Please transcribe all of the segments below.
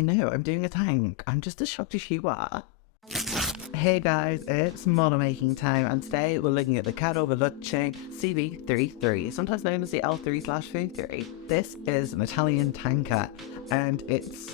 I know, I'm doing a tank. I'm just as shocked as you are. Hey guys, it's model making time, and today we're looking at the Carro Veloce CV33, sometimes known as the L3/V3. This is an Italian tanker, and it's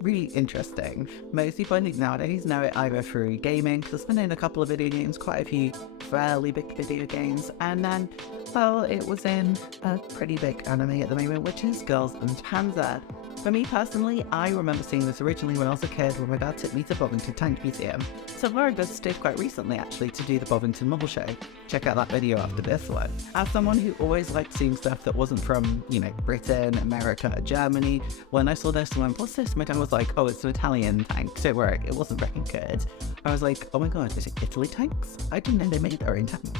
really interesting. Most people I think nowadays know it either through gaming, because it's been in a couple of video games, quite a few fairly big video games, and then, well, it was in a pretty big anime at the moment, which is Girls and Panzer. For me personally, I remember seeing this originally when I was a kid when my dad took me to Bovington Tank Museum. So I visited quite recently actually to do the Bovington Model Show. Check out that video after this one. As someone who always liked seeing stuff that wasn't from, Britain, America, Germany, when I saw this and went, what's this? My dad was like, oh, it's an Italian tank. Don't worry, it wasn't very good. I was like, oh my god, is it Italy tanks? I didn't know they made their own tanks.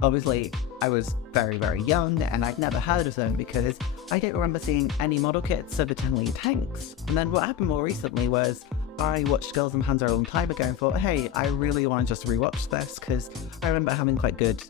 Obviously, I was very, very young and I'd never heard of them because I don't remember seeing any model kits of Italian tanks. And then what happened more recently was I watched Girls and Panzer a long time ago and thought, hey, I really want to just rewatch this because I remember having quite good,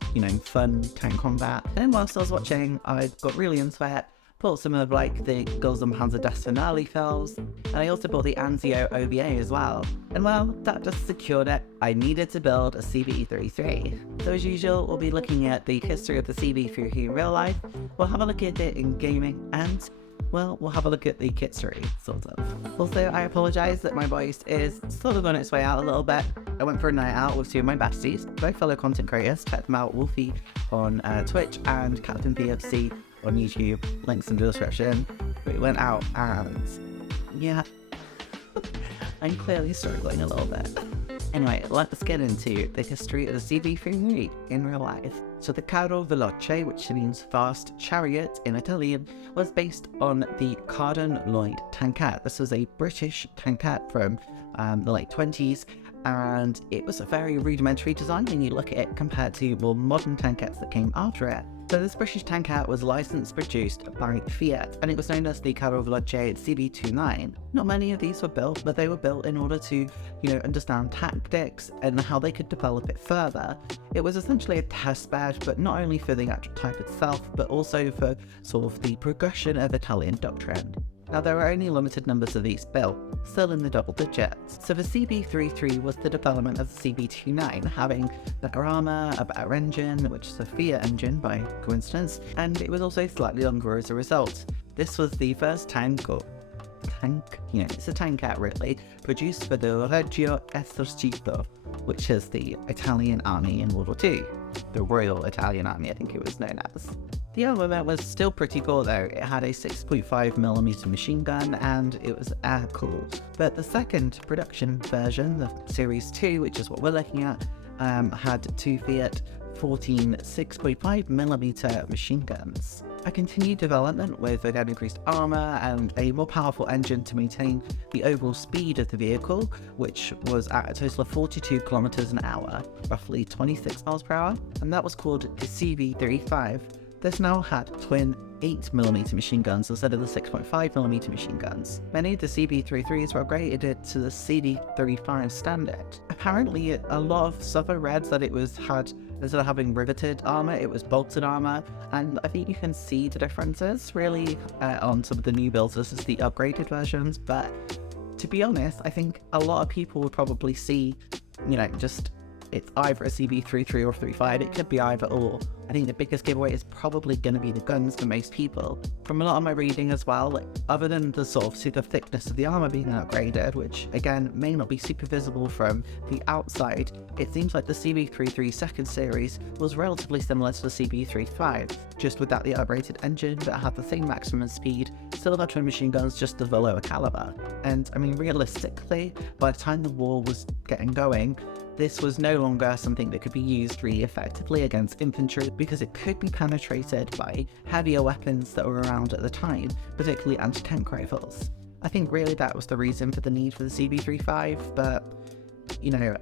fun tank combat. And whilst I was watching, I got really into it. Bought some of the Girls and Panzer Death Finale films, and I also bought the Anzio OVA as well. And well, that just secured it. I needed to build a CV33. So as usual, we'll be looking at the history of the CV33 in real life, we'll have a look at it in gaming, and well, we'll have a look at the kitstery, sort of. Also, I apologise that my voice is sort of on its way out a little bit. I went for a night out with two of my besties, both fellow content creators. Check them out, Wolfie on Twitch and Captain PFC on YouTube, links in the description. We went out and yeah, I'm clearly struggling a little bit. Anyway, let's get into the history of the CV33 in real life. So the Carro Veloce, which means fast chariot in Italian, was based on the Carden Lloyd Tankette. This was a British tankette from the late 20s, and it was a very rudimentary design when you look at it compared to more modern tankettes that came after it. So this British tankette was licensed produced by Fiat, and it was known as the Carro Veloce CV29. Not many of these were built, but they were built in order to, understand tactics and how they could develop it further. It was essentially a test bed, but not only for the actual type itself, but also for sort of the progression of Italian doctrine. Now, there are only limited numbers of these built, still in the double digits. So the CV33 was the development of the CV29, having better armour, a better engine, which is a Fiat engine by coincidence, and it was also slightly longer as a result. This was the first tank, it's a tankette really, produced for the Regio Esercito, which is the Italian army in World War II. The Royal Italian Army, I think it was known as. The armament was still pretty cool though. It had a 6.5mm machine gun and it was air-cooled. But the second production version, the Series 2, which is what we're looking at, had two Fiat 14 6.5mm machine guns. A continued development with again increased armour and a more powerful engine to maintain the overall speed of the vehicle, which was at a total of 42 kilometers an hour, roughly 26 miles per hour, and that was called the CV35. This now had twin 8mm machine guns instead of the 6.5mm machine guns. Many of the CV33s were upgraded to the CV35 standard. Apparently, a lot of stuff I read that it had, instead of having riveted armour, it was bolted armour, and I think you can see the differences really on some of the new builds versus the upgraded versions, but to be honest, I think a lot of people would probably see, just it's either a CV33 or 35, it could be either or. I think the biggest giveaway is probably going to be the guns for most people. From a lot of my reading as well, other than the sort of super thickness of the armour being upgraded, which again may not be super visible from the outside, it seems like the CV33 second series was relatively similar to the CV35, just without the upgraded engine that had the same maximum speed, still had twin machine guns, just of a lower caliber. And I mean, realistically, by the time the war was getting going, this was no longer something that could be used really effectively against infantry because it could be penetrated by heavier weapons that were around at the time, particularly anti-tank rifles. I think really that was the reason for the need for the CV35, but,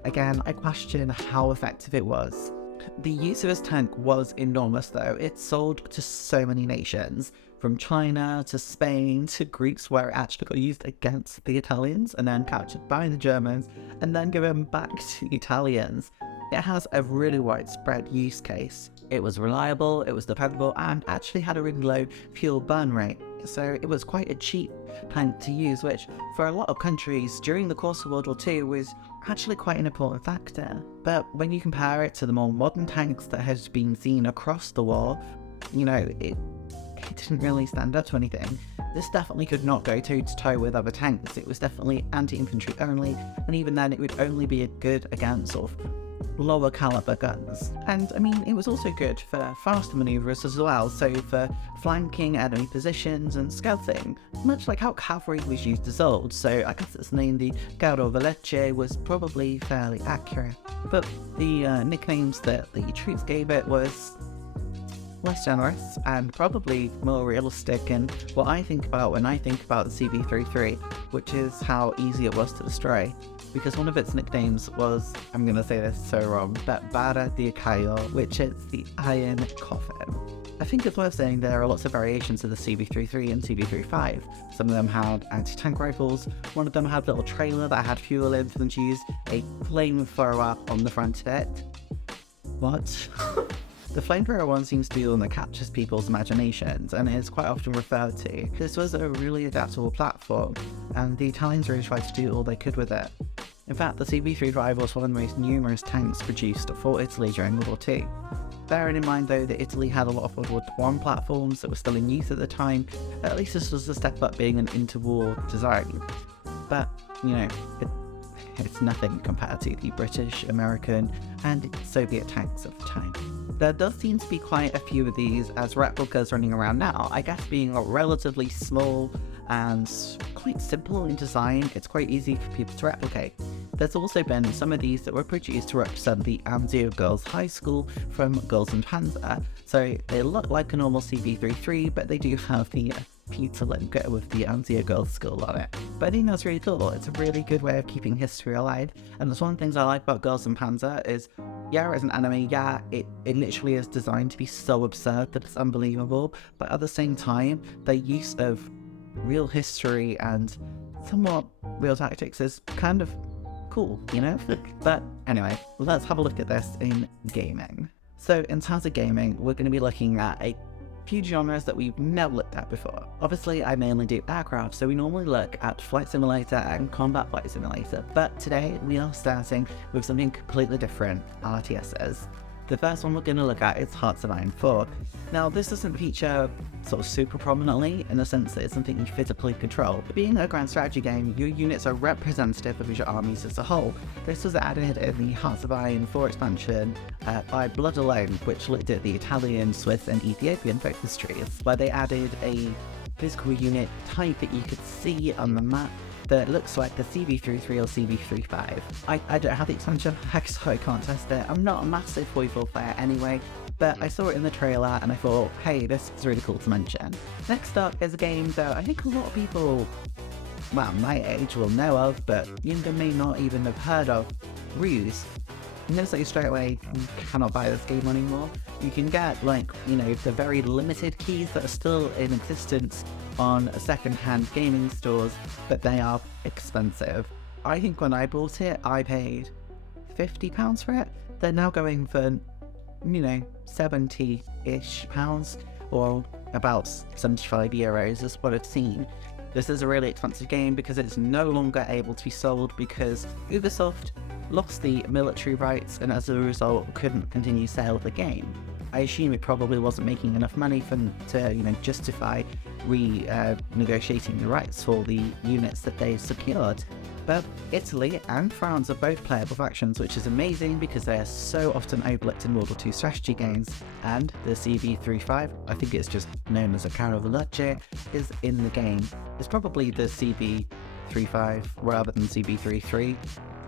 again, I question how effective it was. The use of this tank was enormous though. It sold to so many nations, from China to Spain to Greece, where it actually got used against the Italians and then captured by the Germans and then given back to the Italians. It has a really widespread use case. It was reliable, it was dependable, and actually had a really low fuel burn rate. So it was quite a cheap tank to use, which for a lot of countries during the course of World War II was actually quite an important factor. But when you compare it to the more modern tanks that has been seen across the war, it didn't really stand up to anything. This definitely could not go toe to toe with other tanks. It was definitely anti-infantry only, and even then it would only be good against sort of lower caliber guns. And I mean, it was also good for faster maneuvers as well, so for flanking enemy positions and scouting, much like how cavalry was used as old, so I guess its name, the Carro Veloce, was probably fairly accurate. But the nicknames that the troops gave it was less generous and probably more realistic in what I think about when I think about the CV33, which is how easy it was to destroy. Because one of its nicknames was, I'm going to say this so wrong, but Barra di Acciaio, which is the iron coffin. I think it's worth saying there are lots of variations of the CV33 and CV35. Some of them had anti-tank rifles, one of them had a little trailer that had fuel in for them to use a flamethrower on the front of it. What? The flamethrower one seems to be the one that captures people's imaginations and is quite often referred to. This was a really adaptable platform, and the Italians really tried to do all they could with it. In fact, the CV35 was one of the most numerous tanks produced for Italy during World War II. Bearing in mind though that Italy had a lot of World War I platforms that were still in use at the time, at least this was a step up being an interwar design. But, it's nothing compared to the British, American, and Soviet tanks of the time. There does seem to be quite a few of these as replicas running around now, I guess being relatively small and quite simple in design, it's quite easy for people to replicate. There's also been some of these that were produced to represent the Anzio Girls High School from Girls and Panzer, so they look like a normal CV33, but they do have the pizza logo with the Anzio Girls School on it. But I think that's really cool. It's a really good way of keeping history alive, and that's one of the things I like about Girls and Panzer is, yeah, as an anime, yeah, it literally is designed to be so absurd that it's unbelievable, but at the same time, their use of real history and somewhat real tactics is kind of cool, But anyway, let's have a look at this in gaming. So in terms of gaming, we're going to be looking at a few genres that we've never looked at before. Obviously, I mainly do aircraft, so we normally look at Flight Simulator and Combat Flight Simulator, but today we are starting with something completely different, RTSs. The first one we're going to look at is Hearts of Iron 4. Now, this doesn't feature sort of super prominently in the sense that it's something you physically control, but being a grand strategy game, your units are representative of your armies as a whole. This was added in the Hearts of Iron 4 expansion by Blood Alone, which looked at the Italian, Swiss and Ethiopian focus trees, where they added a physical unit type that you could see on the map that looks like the CV33 or CV35. I don't have the expansion pack, so I can't test it. I'm not a massive Foible player anyway, but I saw it in the trailer and I thought, hey, this is really cool to mention. Next up is a game that I think a lot of people, well, my age will know of, but younger may not even have heard of, Ruse. I'm going to say straight away, you cannot buy this game anymore. You can get, the very limited keys that are still in existence on second-hand gaming stores, but they are expensive. I think when I bought it, I paid £50 for it. They're now going for, 70-ish pounds, or about 75 euros is what I've seen. This is a really expensive game because it's no longer able to be sold because Ubisoft lost the military rights and as a result couldn't continue sale of the game. I assume it probably wasn't making enough money for them to, justify renegotiating the rights for the units that they secured. But Italy and France are both playable factions, which is amazing because they are so often overlooked in World War II strategy games, and the CV35, I think it's just known as a Carro Veloce, is in the game. It's probably the CV35 rather than CV33,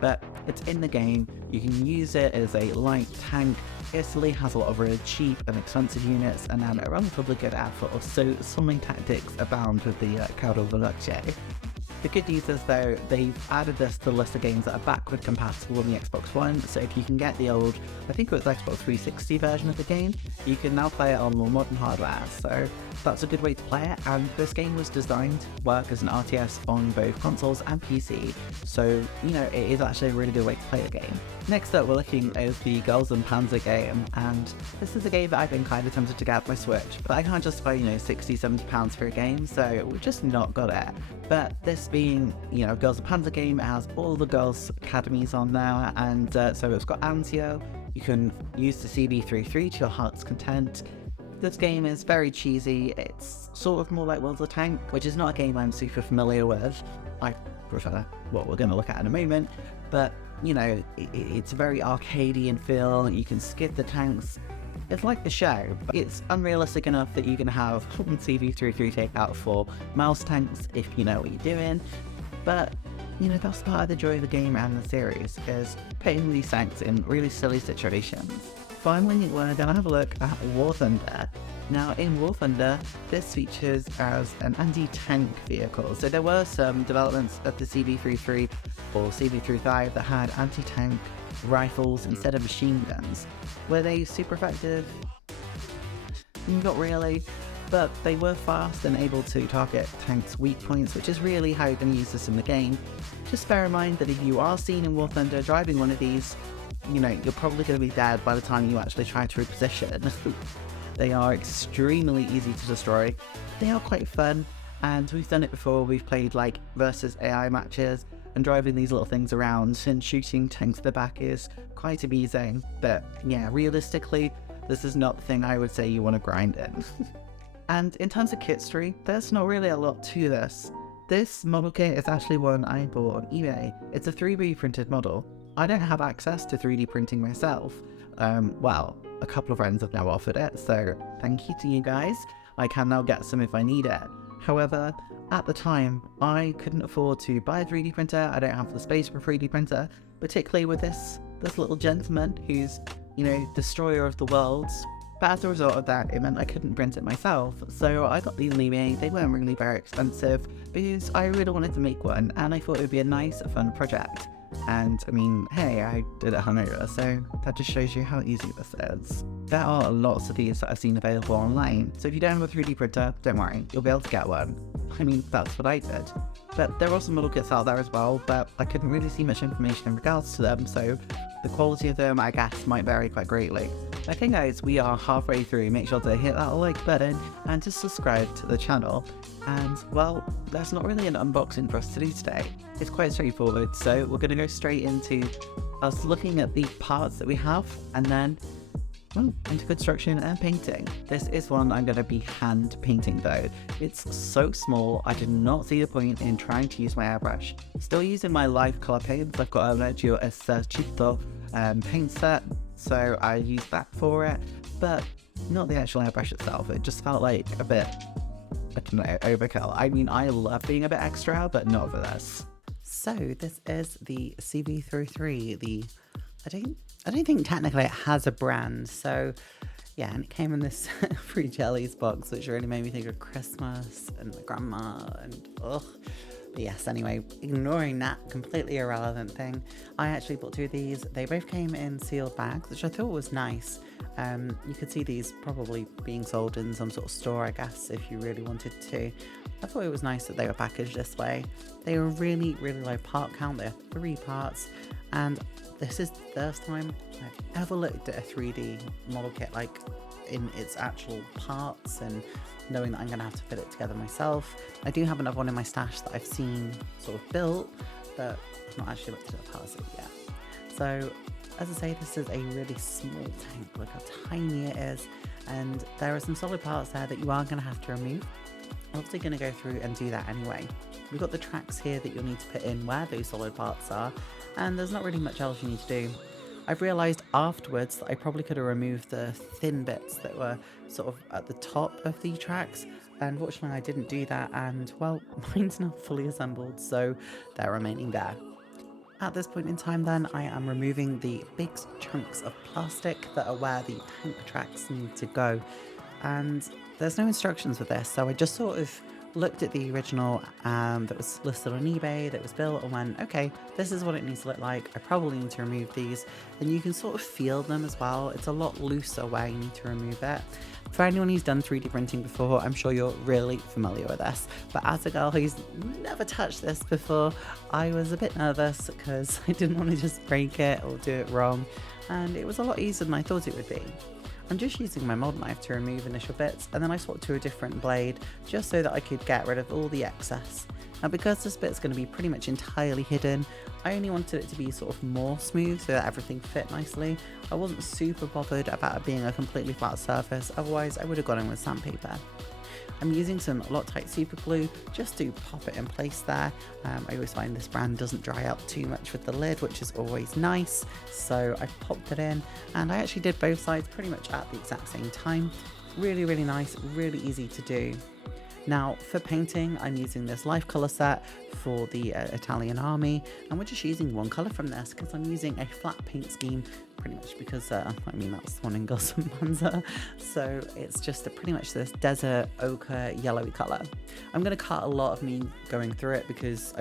but it's in the game. You can use it as a light tank. Italy has a lot of really cheap and expensive units and then a relatively good outfit, so summoning tactics abound with the Carro Veloce. The good news is though, they've added this to the list of games that are backward compatible on the Xbox One, so if you can get the old, I think it was Xbox 360 version of the game, you can now play it on more modern hardware. So that's a good way to play it, and this game was designed to work as an RTS on both consoles and PC, so, you know, it is actually a really good way to play the game. Next up, we're looking at the Girls and Panzer game, and this is a game that I've been kind of tempted to get my Switch, but I can't justify, you know, £60–70 for a game, so we've just not got it. But this being, you know, Girls and Panzer game, it has all the girls' academies on now, and so it's got Anzio. You can use the CV33 to your heart's content. This game is very cheesy. It's sort of more like World of Tank, which is not a game I'm super familiar with. I prefer what we're going to look at in a moment, but, you know, it's a very arcadey in feel. You can skip the tanks. It's like the show, but it's unrealistic enough that you can have CV33 take out 4 mouse tanks if you know what you're doing. But, you know, that's part of the joy of the game and the series, is putting these tanks in really silly situations. Finally, we're going to have a look at War Thunder. Now, in War Thunder, this features as an anti-tank vehicle. So there were some developments of the CV33 or CV35 that had anti-tank rifles instead of machine guns. Were they super effective? Not really, but they were fast and able to target tanks' weak points, which is really how you're going to use this in the game. Just bear in mind that if you are seen in War Thunder driving one of these, you know, you're probably going to be dead by the time you actually try to reposition. They are extremely easy to destroy. They are quite fun, and we've done it before. We've played like versus AI matches, and driving these little things around and shooting tanks to the back is quite amusing. But yeah, realistically, this is not the thing I would say you want to grind in. And in terms of kitstery, there's not really a lot to this. This model kit is actually one I bought on eBay. It's a 3D printed model. I don't have access to 3D printing myself. Well, a couple of friends have now offered it, so thank you to you guys. I can now get some if I need it. However, at the time, I couldn't afford to buy a 3D printer. I don't have the space for a 3D printer, particularly with this little gentleman who's, you know, destroyer of the worlds. But as a result of that, it meant I couldn't print it myself, so I got these on eBay. They weren't really very expensive because I really wanted to make one, and I thought it would be a nice, fun project. And I mean, hey, I did it hungover, so that just shows you how easy this is. There are lots of these that I've seen available online, so if you don't have a 3D printer, don't worry, you'll be able to get one. I mean, that's what I did. But there are some model kits out there as well, but I couldn't really see much information in regards to them, so the quality of them, I guess, might vary quite greatly. Okay guys, we are halfway through. Make sure to hit that like button and to subscribe to the channel. And well, there's not really an unboxing for us to do today. It's quite straightforward, so we're going to go straight into us looking at the parts that we have, and then, well, into construction and painting. This is one I'm going to be hand painting though. It's so small, I did not see the point in trying to use my airbrush. Still using my live color paints. I've got a Reggio Esercito paint set, so I used that for it, but not the actual airbrush itself. It just felt like a bit, I don't know, overkill. I mean, I love being a bit extra, but not for this. So this is the CV33. I don't think technically it has a brand. So yeah, and it came in this free jellies box, which really made me think of Christmas and my grandma and ugh. But yes, anyway, ignoring that completely irrelevant thing, I actually bought 2 of these. They both came in sealed bags, which I thought was nice. You could see these probably being sold in some sort of store, I guess, if you really wanted to. I thought it was nice that they were packaged this way. They were really, really low part count. They have 3 parts, and this is the first time I've ever looked at a 3D model kit, like in its actual parts, and knowing that I'm going to have to put it together myself. I do have another one in my stash that I've seen sort of built, but I've not actually looked at the parts of it yet. So, as I say, this is a really small tank. Look how tiny it is, and there are some solid parts there that you are going to have to remove. I'm obviously going to go through and do that anyway. We've got the tracks here that you'll need to put in where those solid parts are, and there's not really much else you need to do. I've realised afterwards that I probably could have removed the thin bits that were sort of at the top of the tracks, and fortunately I didn't do that, and well, mine's now fully assembled, so they're remaining there. At this point in time then, I am removing the big chunks of plastic that are where the tank tracks need to go, and there's no instructions with this, so I just sort of looked at the original that was listed on eBay, that was built, and went, okay, this is what it needs to look like. I probably need to remove these. And you can sort of feel them as well. It's a lot looser where you need to remove it. For anyone who's done 3D printing before, I'm sure you're really familiar with this. But as a girl who's never touched this before, I was a bit nervous because I didn't want to just break it or do it wrong. And it was a lot easier than I thought it would be. I'm just using my mod knife to remove initial bits, and then I swapped to a different blade just so that I could get rid of all the excess. Now, because this bit's going to be pretty much entirely hidden, I only wanted it to be sort of more smooth so that everything fit nicely. I wasn't super bothered about it being a completely flat surface, otherwise I would have gone in with sandpaper. I'm using some Loctite super glue just to pop it in place there. I always find this brand doesn't dry out too much with the lid, which is always nice. So I popped it in, and I actually did both sides pretty much at the exact same time. Really, really nice, really easy to do. Now for painting, I'm using this life colour set for the Italian army, and we're just using one colour from this because I'm using a flat paint scheme pretty much because, that's the one in Panzer. So it's just pretty much this desert ochre yellowy colour. I'm going to cut a lot of me going through it because,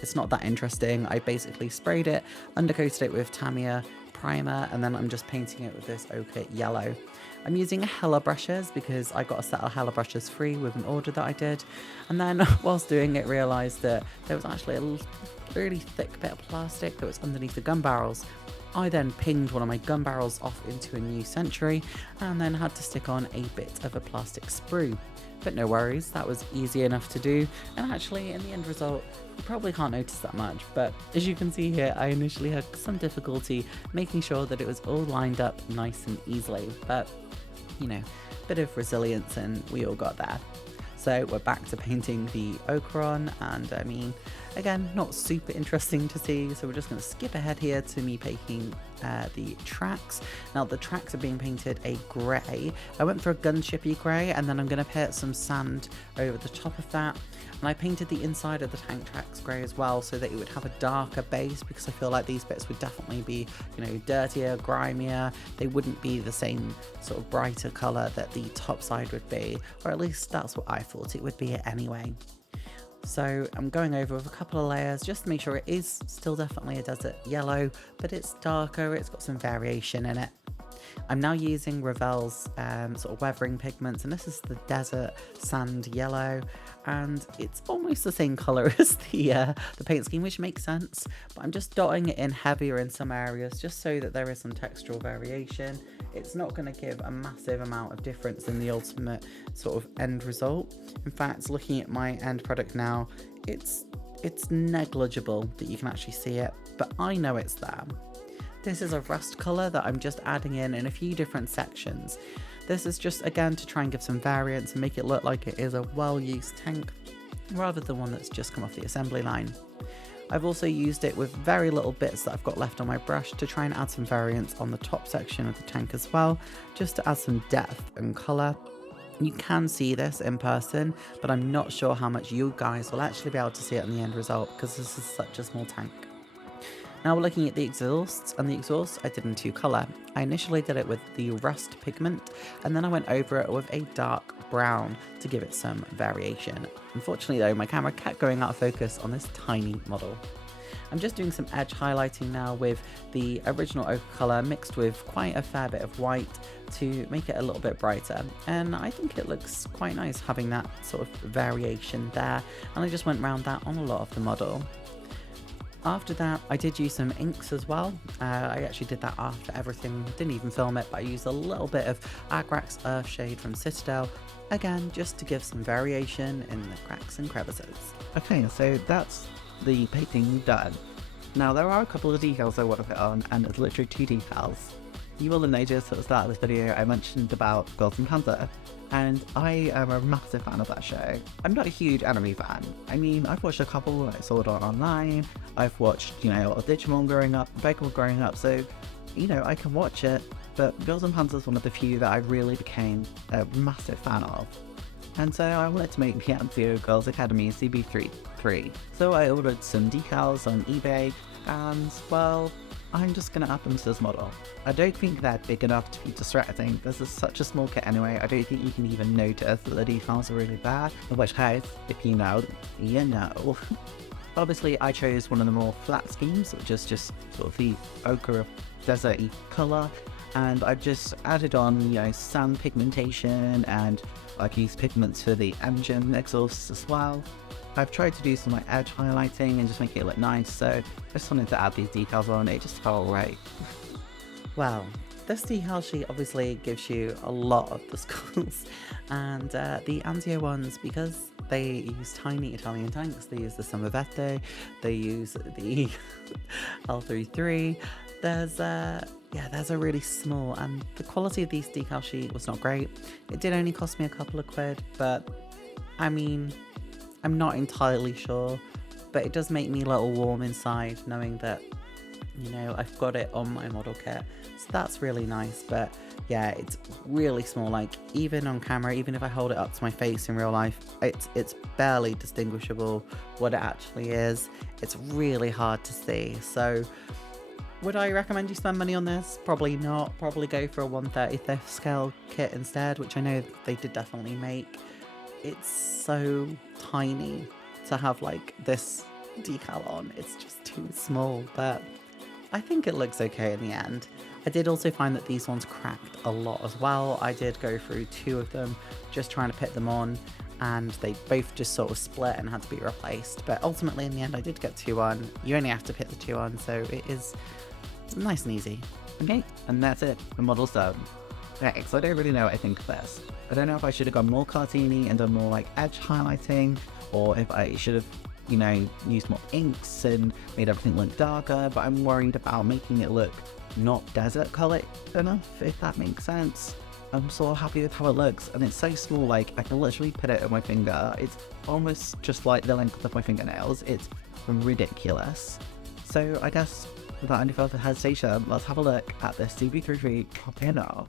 it's not that interesting. I basically sprayed it, undercoated it with Tamiya primer, and then I'm just painting it with this ochre yellow. I'm using Hella brushes because I got a set of Hella brushes free with an order that I did, and then whilst doing it realised that there was actually a really thick bit of plastic that was underneath the gun barrels. I then pinged one of my gun barrels off into a new Century and then had to stick on a bit of a plastic sprue. But no worries, that was easy enough to do, and actually in the end result you probably can't notice that much, but as you can see here, I initially had some difficulty making sure that it was all lined up nice and easily, but bit of resilience and we all got there. So we're back to painting the ochre on, and again, not super interesting to see, so we're just going to skip ahead here to me painting the tracks. Now the tracks are being painted a grey. I went for a gunshippy grey, and then I'm going to put some sand over the top of that. And I painted the inside of the tank tracks grey as well so that it would have a darker base, because I feel like these bits would definitely be, dirtier, grimier. They wouldn't be the same sort of brighter colour that the top side would be, or at least that's what I thought it would be anyway. So I'm going over with a couple of layers just to make sure it is still definitely a desert yellow, but it's darker, it's got some variation in it. I'm now using Revell's sort of weathering pigments, and this is the desert sand yellow, and it's almost the same colour as the paint scheme, which makes sense, but I'm just dotting it in heavier in some areas just so that there is some textural variation. It's not going to give a massive amount of difference in the ultimate sort of end result. In fact, looking at my end product now, it's negligible that you can actually see it, but I know it's there. This is a rust colour that I'm just adding in a few different sections. This is just, again, to try and give some variance and make it look like it is a well-used tank, rather than one that's just come off the assembly line. I've also used it with very little bits that I've got left on my brush to try and add some variance on the top section of the tank as well, just to add some depth and colour. You can see this in person, but I'm not sure how much you guys will actually be able to see it in the end result because this is such a small tank. Now we're looking at the exhausts, and the exhaust I did in two colour. I initially did it with the rust pigment, and then I went over it with a dark brown to give it some variation. Unfortunately though, my camera kept going out of focus on this tiny model. I'm just doing some edge highlighting now with the original ochre colour mixed with quite a fair bit of white to make it a little bit brighter, and I think it looks quite nice having that sort of variation there, and I just went around that on a lot of the model. After that, I did use some inks as well. I actually did that after everything, didn't even film it, but I used a little bit of Agrax Earthshade from Citadel, again, just to give some variation in the cracks and crevices. Okay, so that's the painting done. Now there are a couple of details I want to put on, and it's literally two details. You will have noticed at the start of this video I mentioned about Panzer, and I am a massive fan of that show. I'm not a huge anime fan. I've watched a couple, I saw it online, I've watched, a lot of Digimon growing up, Pokemon growing up, so, I can watch it, but Panzer is one of the few that I really became a massive fan of. And so I wanted to make the Anzio Girls Academy CV33. So I ordered some decals on eBay, and, well, I'm just going to add them to this model. I don't think they're big enough to be distracting. This is such a small kit anyway, I don't think you can even notice that the decals are really bad, in which case, if you know, you know. Obviously, I chose one of the more flat schemes, which is just sort of the ochre desert-y colour, and I've just added on, you know, some pigmentation, and I've used pigments for the engine exhausts as well. I've tried to do some like edge highlighting and just make it look nice, so I just wanted to add these decals on. It just felt right. Well, this decal sheet obviously gives you a lot of the skulls, and the Anzio ones, because they use tiny Italian tanks, they use the Samavete, they use the L33, there's a really small, and the quality of these decal sheet was not great. It did only cost me a couple of quid, but I mean, I'm not entirely sure, but it does make me a little warm inside knowing that, you know, I've got it on my model kit, so that's really nice. But yeah, it's really small, like even on camera, even if I hold it up to my face in real life, it's barely distinguishable what it actually is. It's really hard to see. So would I recommend you spend money on this? Probably not. Probably go for a 1/35th scale kit instead, which I know they did definitely make. It's so tiny to have like this decal on. It's just too small, but I think it looks okay in the end. I did also find that these ones cracked a lot as well. I did go through 2 of them just trying to put them on, and they both just sort of split and had to be replaced. But ultimately in the end I did get 2 on. You only have to put the 2 on, so it is nice and easy. Okay, and that's it. The model's done. Okay, so I don't really know what I think of this. I don't know if I should have gone more cartoony and done more like edge highlighting, or if I should have, you know, used more inks and made everything look darker, but I'm worried about making it look not desert colored enough, if that makes sense. I'm so happy with how it looks, and it's so small, like I can literally put it on my finger. It's almost just like the length of my fingernails. It's ridiculous. So I guess without any further hesitation, let's have a look at this CV33 topping off.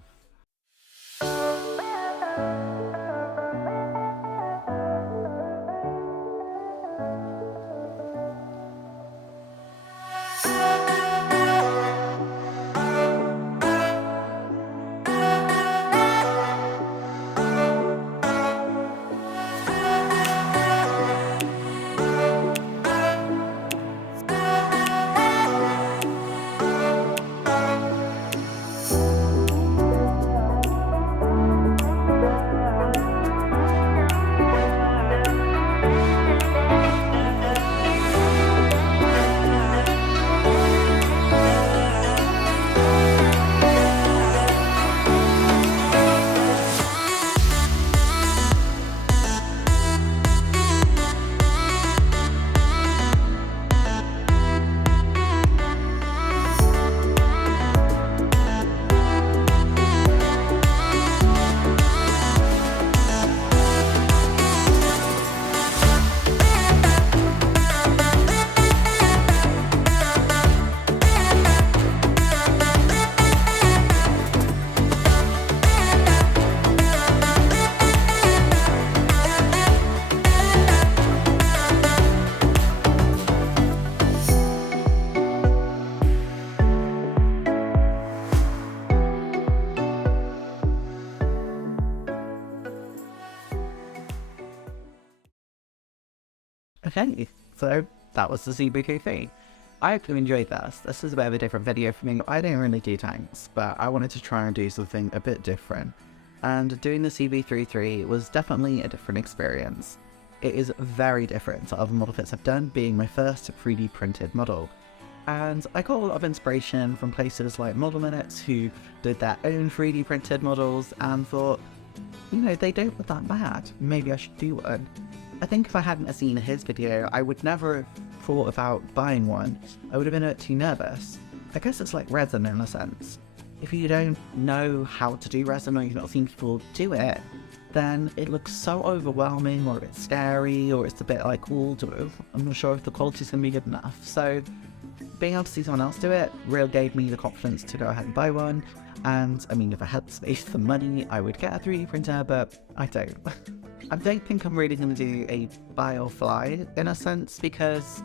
Okay, so that was the CV33. I hope you enjoyed this. This is a bit of a different video for me. I don't really do tanks, but I wanted to try and do something a bit different. And doing the CV33 was definitely a different experience. It is very different to other model kits I've done, being my first 3D printed model. And I got a lot of inspiration from places like Model Minutes, who did their own 3D printed models, and thought, you know, they don't look that bad. Maybe I should do one. I think if I hadn't seen his video, I would never have thought about buying one. I would have been a bit too nervous. I guess it's like resin in a sense. If you don't know how to do resin, or you've not seen people do it, then it looks so overwhelming, or a bit scary, or it's a bit like, well, I'm not sure if the quality's going to be good enough. So being able to see someone else do it really gave me the confidence to go ahead and buy one. And I mean, if I had space for money, I would get a 3D printer, but I don't. I don't think I'm really going to do a buy or fly in a sense, because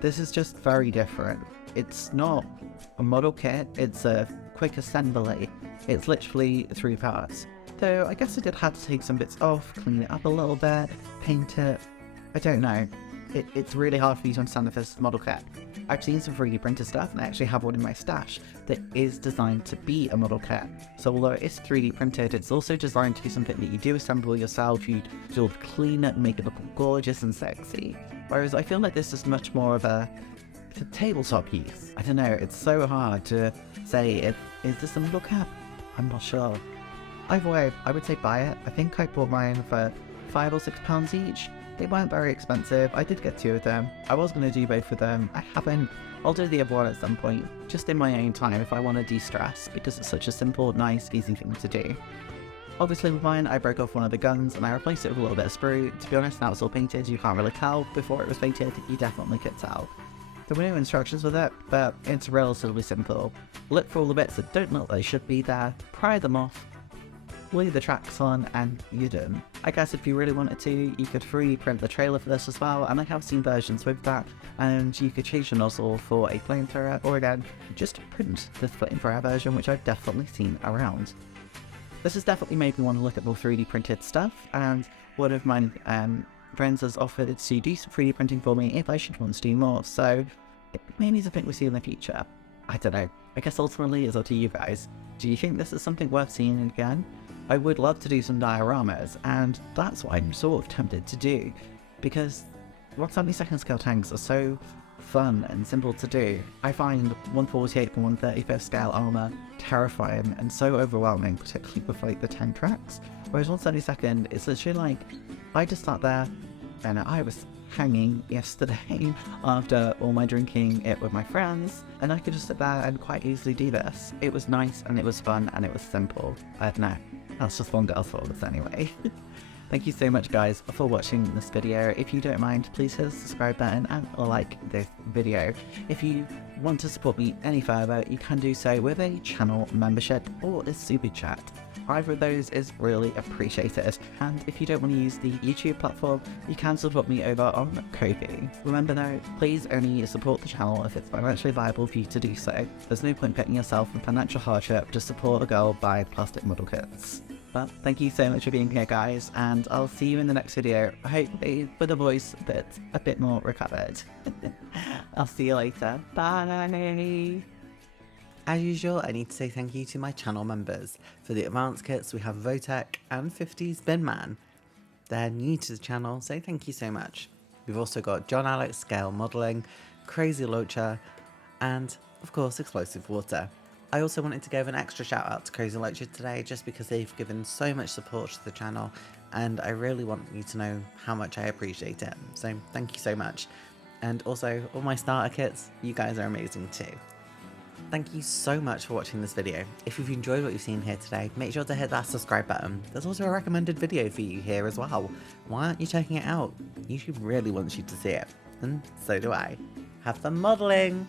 This is just very different. It's not a model kit, it's a quick assembly. It's literally 3 parts. So I guess I did have to take some bits off, clean it up a little bit, paint it. I don't know. It's really hard for me to understand if this is a model kit. I've seen some 3D printed stuff, and I actually have one in my stash that is designed to be a model kit. So although it is 3D printed, it's also designed to be something that you do assemble yourself, you sort of clean it and make it look gorgeous and sexy. Whereas I feel like this is much more of a tabletop use. I don't know, it's so hard to say, is this a model kit? I'm not sure. Either way, I would say buy it. I think I bought mine for £5 or £6 each. They weren't very expensive. I did get 2 of them. I was going to do both of them. I haven't. I'll do the other one at some point, just in my own time if I want to de-stress, because it's such a simple, nice, easy thing to do. Obviously with mine, I broke off one of the guns and I replaced it with a little bit of sprue. To be honest, now it's all painted. You can't really tell. Before it was painted, you definitely could tell. There were no instructions with it, but it's relatively simple. Look for all the bits that don't look like they should be there, pry them off, leave the tracks on, and you're done. I guess if you really wanted to, you could 3D print the trailer for this as well, and I have seen versions with that, and you could change the nozzle for a flamethrower, or again, just print the flamethrower version, which I've definitely seen around. This has definitely made me want to look at more 3D printed stuff, and one of my friends has offered to do some 3D printing for me if I should want to do more, so it may be something we see in the future. I don't know. I guess ultimately it's up to you guys. Do you think this is something worth seeing again? I would love to do some dioramas, and that's what I'm sort of tempted to do, because 1/72 scale tanks are so fun and simple to do. I find 1/48 and 1/35 scale armour terrifying and so overwhelming, particularly with like the tank tracks, whereas 1/72 is literally like, I just sat there and I was hanging yesterday after all my drinking it with my friends, and I could just sit there and quite easily do this. It was nice and it was fun and it was simple. I don't know. That's just one girl's thoughts anyway. Thank you so much guys for watching this video. If you don't mind, please hit the subscribe button and like this video. If you want to support me any further, you can do so with a channel membership or a super chat. Either of those is really appreciated. And if you don't want to use the YouTube platform, you can support me over on Ko-fi. Remember though, please only support the channel if it's financially viable for you to do so. There's no point putting yourself in financial hardship to support a girl buy plastic model kits. But thank you so much for being here guys, and I'll see you in the next video, hopefully with a voice that's a bit more recovered. I'll see you later. Bye! As usual, I need to say thank you to my channel members. For the advanced kits, we have Votech and 50s Bin Man. They're new to the channel, so thank you so much. We've also got John Alex Scale Modelling, Crazy Loacher, and of course Explosive Water. I also wanted to give an extra shout out to Crazy Loacher today, just because they've given so much support to the channel, and I really want you to know how much I appreciate it. So thank you so much. And also all my starter kits, you guys are amazing too. Thank you so much for watching this video. If you've enjoyed what you've seen here today, make sure to hit that subscribe button. There's also a recommended video for you here as well. Why aren't you checking it out? YouTube really wants you to see it, and so do I. Have fun modelling!